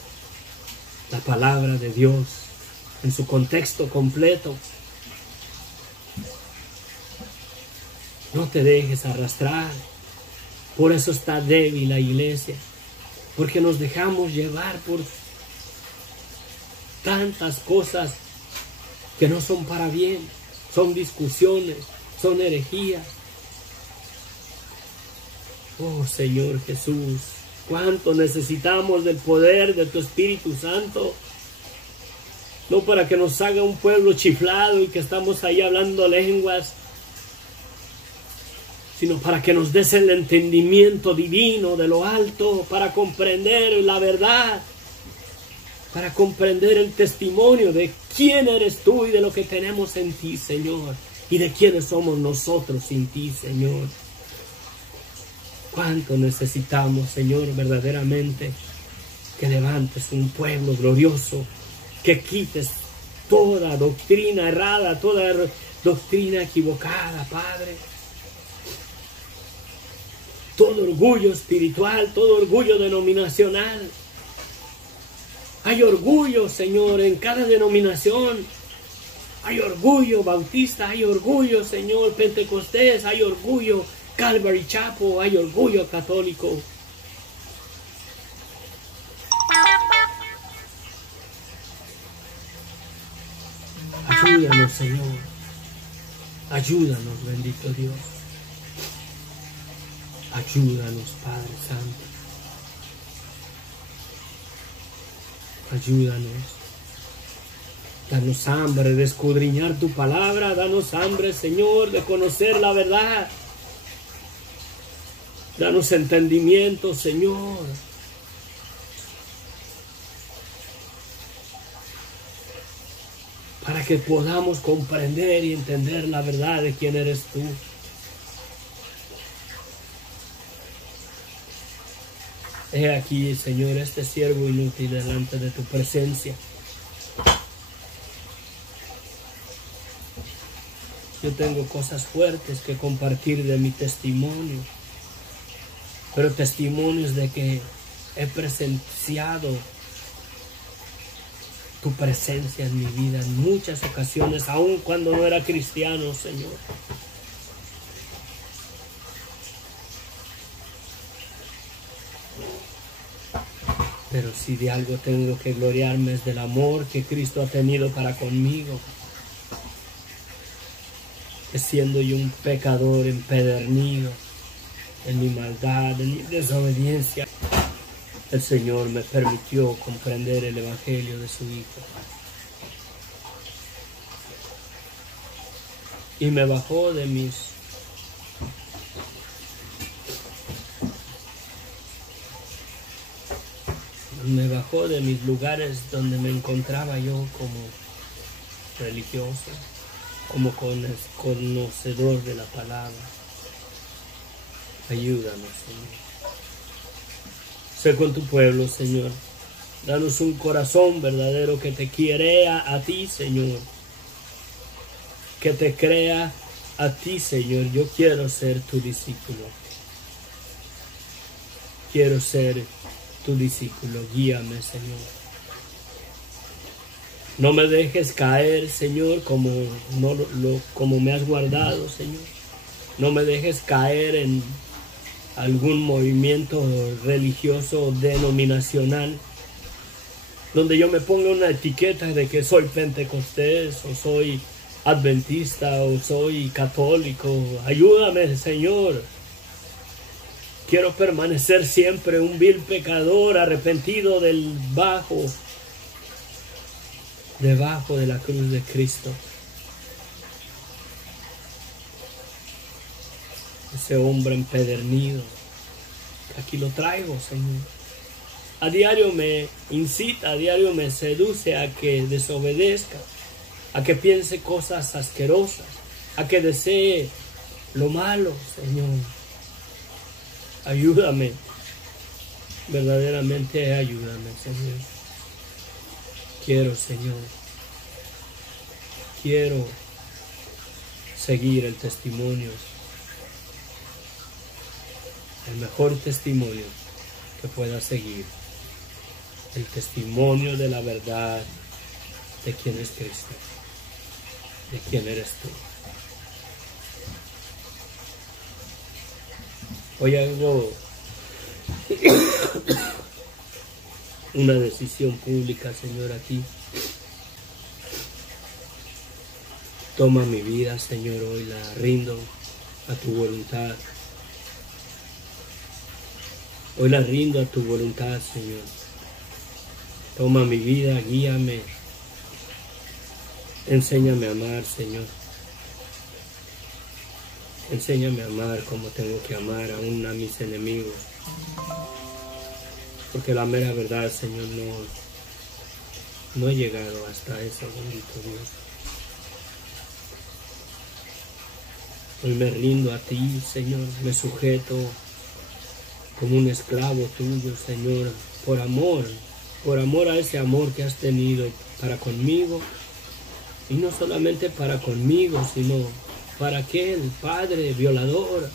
la palabra de Dios en su contexto completo. No te dejes arrastrar. Por eso está débil la iglesia, porque nos dejamos llevar por tantas cosas que no son para bien. Son discusiones, son herejías. Oh Señor Jesús, cuánto necesitamos del poder de tu Espíritu Santo. No para que nos haga un pueblo chiflado y que estamos ahí hablando lenguas, sino para que nos des el entendimiento divino de lo alto, para comprender la verdad, para comprender el testimonio de quién eres tú y de lo que tenemos en ti, Señor, y de quiénes somos nosotros sin ti, Señor. Cuánto necesitamos, Señor, verdaderamente que levantes un pueblo glorioso, que quites toda doctrina errada, toda doctrina equivocada, Padre. Todo orgullo espiritual, todo orgullo denominacional. Hay orgullo, Señor, en cada denominación. Hay orgullo bautista, hay orgullo, Señor, pentecostés, hay orgullo Calvary Chapel, hay orgullo católico. Ayúdanos, Señor. Ayúdanos, bendito Dios. Ayúdanos, Padre Santo. Ayúdanos. Danos hambre de escudriñar tu palabra. Danos hambre, Señor, de conocer la verdad. Danos entendimiento, Señor. Para que podamos comprender y entender la verdad de quién eres tú. He aquí, Señor, este siervo inútil delante de tu presencia. Yo tengo cosas fuertes que compartir de mi testimonio, pero testimonios de que he presenciado tu presencia en mi vida en muchas ocasiones, aun cuando no era cristiano, Señor. Pero si de algo tengo que gloriarme es del amor que Cristo ha tenido para conmigo. Que siendo yo un pecador empedernido en mi maldad, en mi desobediencia, el Señor me permitió comprender el Evangelio de su Hijo. Y me bajó de mis lugares donde me encontraba yo como religioso, como conocedor de la palabra. Ayúdanos, Señor. Sé con tu pueblo, Señor. Danos un corazón verdadero que te quiera a ti, Señor. Que te crea a ti, Señor. Yo quiero ser tu discípulo. Quiero ser tu discípulo. Guíame, Señor. No me dejes caer, Señor, como me has guardado, Señor. No me dejes caer en algún movimiento religioso denominacional donde yo me ponga una etiqueta de que soy pentecostés o soy adventista o soy católico. Ayúdame, Señor. Quiero permanecer siempre un vil pecador arrepentido debajo de la cruz de Cristo. Ese hombre empedernido, aquí lo traigo, Señor. A diario me incita, a diario me seduce a que desobedezca, a que piense cosas asquerosas, a que desee lo malo, Señor. Ayúdame, verdaderamente ayúdame, Señor. Quiero, Señor, quiero seguir el testimonio, el mejor testimonio que pueda seguir, el testimonio de la verdad de quién es Cristo, de quién eres tú. Hoy hago una decisión pública, Señor, aquí. Toma mi vida, Señor, hoy la rindo a tu voluntad. Hoy la rindo a tu voluntad, Señor. Toma mi vida, guíame. Enséñame a amar, Señor. Enséñame a amar como tengo que amar aún a mis enemigos. Porque la mera verdad, Señor, no he llegado hasta eso, bendito Dios. Hoy me rindo a ti, Señor. Me sujeto como un esclavo tuyo, Señor, por amor a ese amor que has tenido para conmigo, y no solamente para conmigo, sino para aquel padre violador,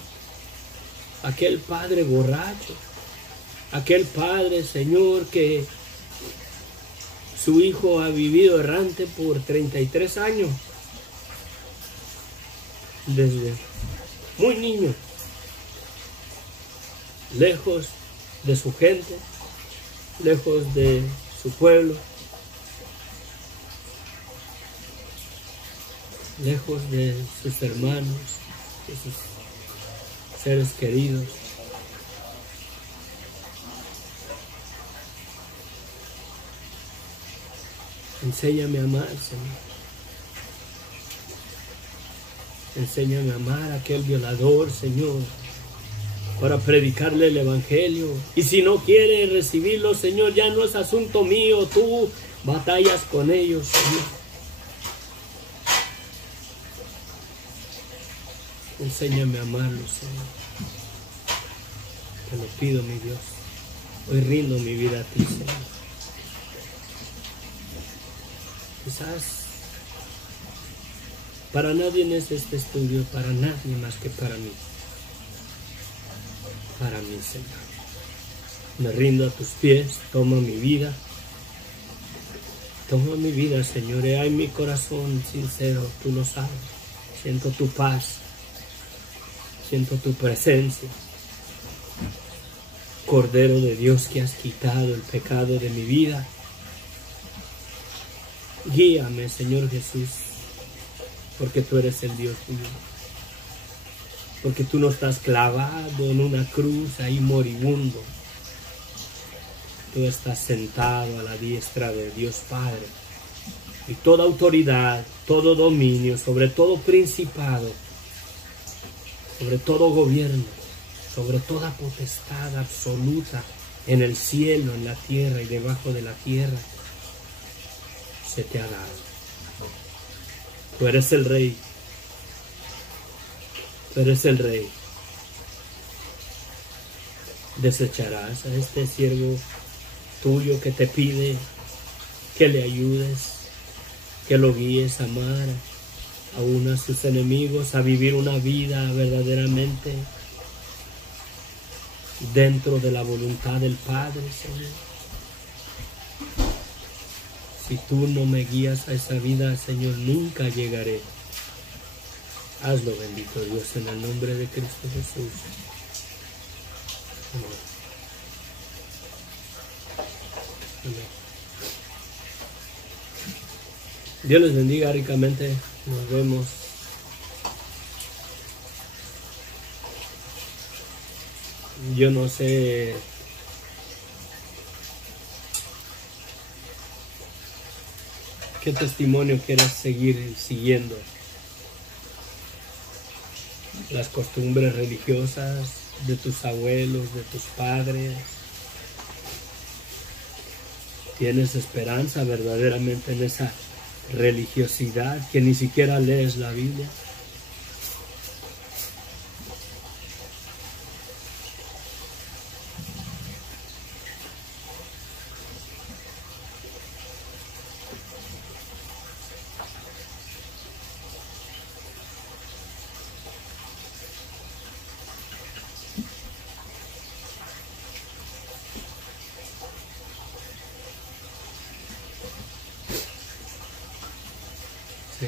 aquel padre borracho, aquel padre, Señor, que su hijo ha vivido errante por 33 años, desde muy niño, lejos de su gente, lejos de su pueblo, lejos de sus hermanos, de sus seres queridos. Enséñame a amar, Señor. Enséñame a amar a aquel violador, Señor, para predicarle el evangelio. Y si no quiere recibirlo, Señor, ya no es asunto mío. Tú batallas con ellos, Señor. Enséñame a amarlo, Señor. Te lo pido, mi Dios. Hoy rindo mi vida a ti, Señor. Quizás para nadie es este estudio, para nadie más que para mí. Para mí, Señor. Me rindo a tus pies, toma mi vida. Toma mi vida, Señor. Hay mi corazón sincero, tú lo sabes. Siento tu paz. Siento tu presencia. Cordero de Dios, que has quitado el pecado de mi vida. Guíame, Señor Jesús, porque tú eres el Dios mío. Porque tú no estás clavado en una cruz ahí moribundo. Tú estás sentado a la diestra de Dios Padre. Y toda autoridad, todo dominio, sobre todo principado, sobre todo gobierno, sobre toda potestad absoluta en el cielo, en la tierra y debajo de la tierra, se te ha dado. Tú eres el Rey, Tú eres el Rey. ¿Desecharás a este siervo tuyo que te pide que le ayudes, que lo guíes a amar aún a sus enemigos, a vivir una vida verdaderamente dentro de la voluntad del Padre, Señor? Si tú no me guías a esa vida, Señor, nunca llegaré. Hazlo, bendito Dios, en el nombre de Cristo Jesús. Amén. Amén. Dios les bendiga ricamente. Nos vemos. Yo no sé qué testimonio quieres seguir siguiendo. Las costumbres religiosas de tus abuelos, de tus padres. ¿Tienes esperanza verdaderamente en esa religiosidad que ni siquiera lees la Biblia? Sí.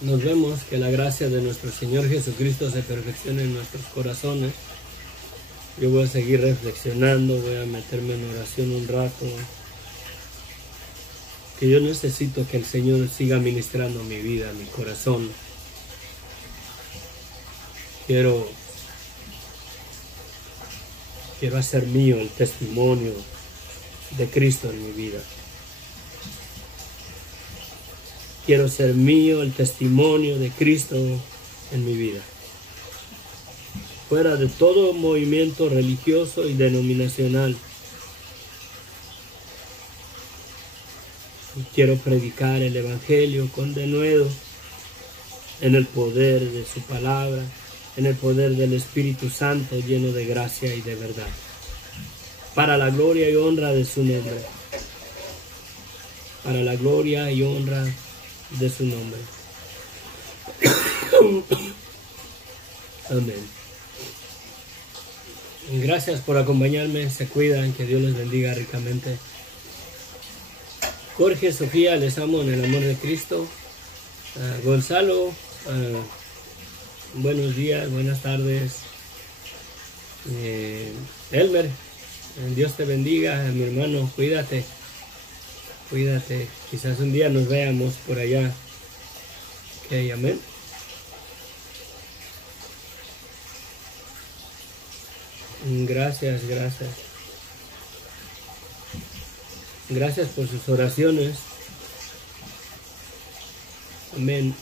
Nos vemos. Que la gracia de nuestro Señor Jesucristo se perfeccione en nuestros corazones. Yo voy a seguir reflexionando, voy a meterme en oración un rato. Que yo necesito que el Señor siga ministrando mi vida, mi corazón. Quiero hacer mío el testimonio de Cristo en mi vida. Quiero ser mío el testimonio de Cristo en mi vida. Fuera de todo movimiento religioso y denominacional. Quiero predicar el Evangelio con denuedo en el poder de su palabra, en el poder del Espíritu Santo lleno de gracia y de verdad. Para la gloria y honra de su nombre. Para la gloria y honra de su nombre. Amén. Gracias por acompañarme. Se cuidan. Que Dios les bendiga ricamente. Jorge, Sofía, les amo en el amor de Cristo. Gonzalo, buenos días, buenas tardes. Elmer, Dios te bendiga, mi hermano. Cuídate. Cuídate. Quizás un día nos veamos por allá. Ok, amén. Gracias, gracias. Gracias por sus oraciones. Amén.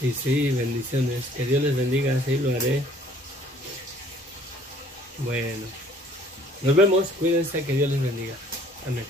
Y sí, bendiciones. Que Dios les bendiga, así lo haré. Bueno, nos vemos. Cuídense, que Dios les bendiga. Amén.